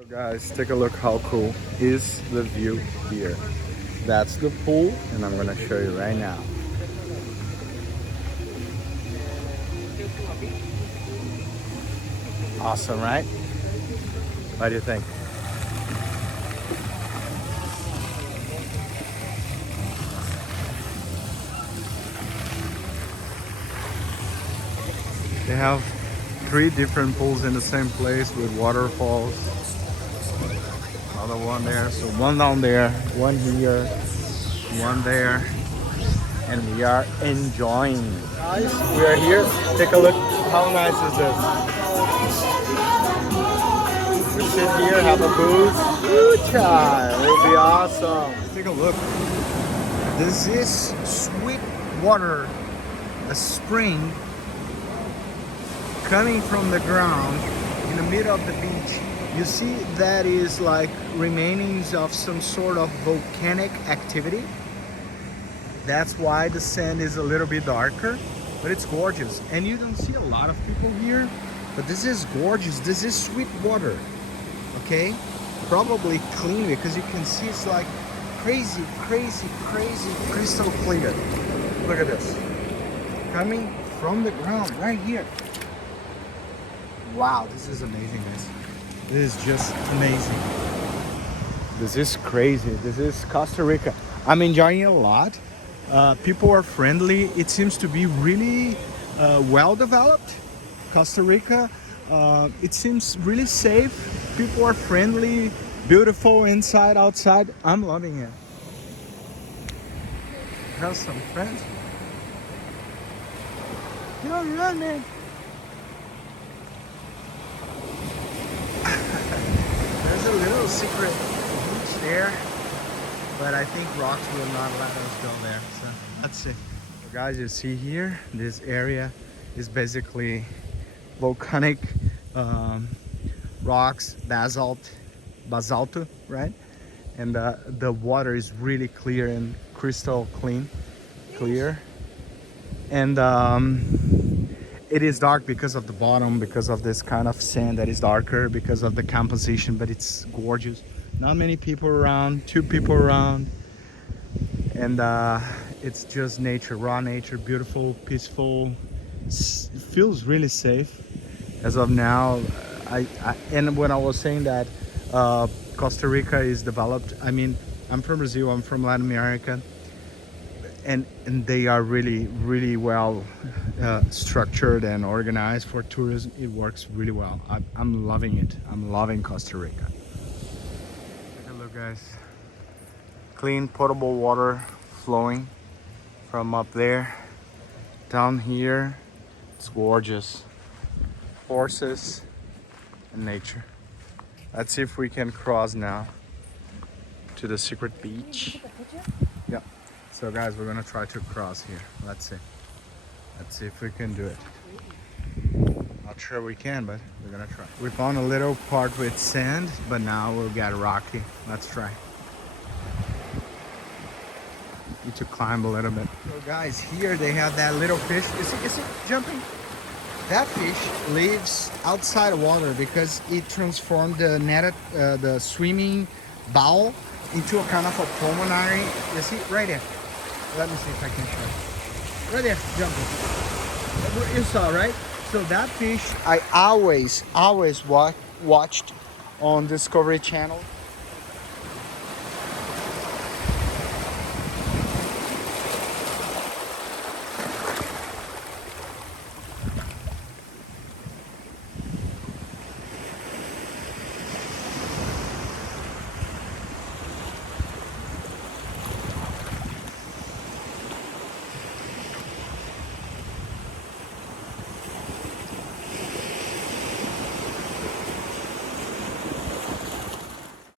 So guys, take a look how cool is the view here. That's the pool, and I'm gonna show you right now. Awesome, right? What do you think? They have 3 different pools in the same place with waterfalls. Another one there, so one down there, one here, one there, and we are enjoying. Guys, we are here. Take a look. How nice is this? We sit here, have a booth. Ooh, child, it'll be awesome. Take a look. This is sweet water, a spring coming from the ground in the middle of the beach. You see that is like remainings of some sort of volcanic activity. That's why the sand is a little bit darker, but it's gorgeous. And you don't see a lot of people here, but this is gorgeous. This is sweet water, okay? Probably clean because you can see it's like crazy, crazy, crazy crystal clear. Look at this. Coming from the ground right here. Wow, this is amazing, guys. This is just amazing. This is crazy. This is Costa Rica. I'm enjoying it a lot. People are friendly. It seems to be really well developed. Costa Rica. It seems really safe. People are friendly, beautiful inside, outside. I'm loving it. Have some friends. Don't run, man. There's a little secret beach there, but I think rocks will not let us go there. So let's see. So guys, you see here, this area is basically volcanic rocks, basalt, right? And the water is really clear and crystal clear. And it is dark because of the bottom, because of this kind of sand that is darker, because of the composition, but it's gorgeous. Not many people around, 2 people around. And it's just nature, raw nature, beautiful, peaceful. It feels really safe as of now. And when I was saying that Costa Rica is developed, I mean, I'm from Brazil, I'm from Latin America. And they are really well structured and organized for tourism. It works really well. I'm loving it. I'm loving Costa Rica. Take a look, guys. Clean potable water flowing from up there down here. It's gorgeous. Horses and nature. Let's see if we can cross now to the secret beach. Yeah. So guys, we're gonna try to cross here. Let's see if we can do it. Not sure we can, but we're gonna try. We found a little part with sand, but now we'll get rocky. Let's try. Need to climb a little bit. So guys, here they have that little fish. Is it jumping? That fish lives outside water because it transformed the swimming bowl into a kind of a pulmonary. You see right there. Let me see if I can show you. Right there, jumping. You saw, right? So that fish I always watched on Discovery Channel.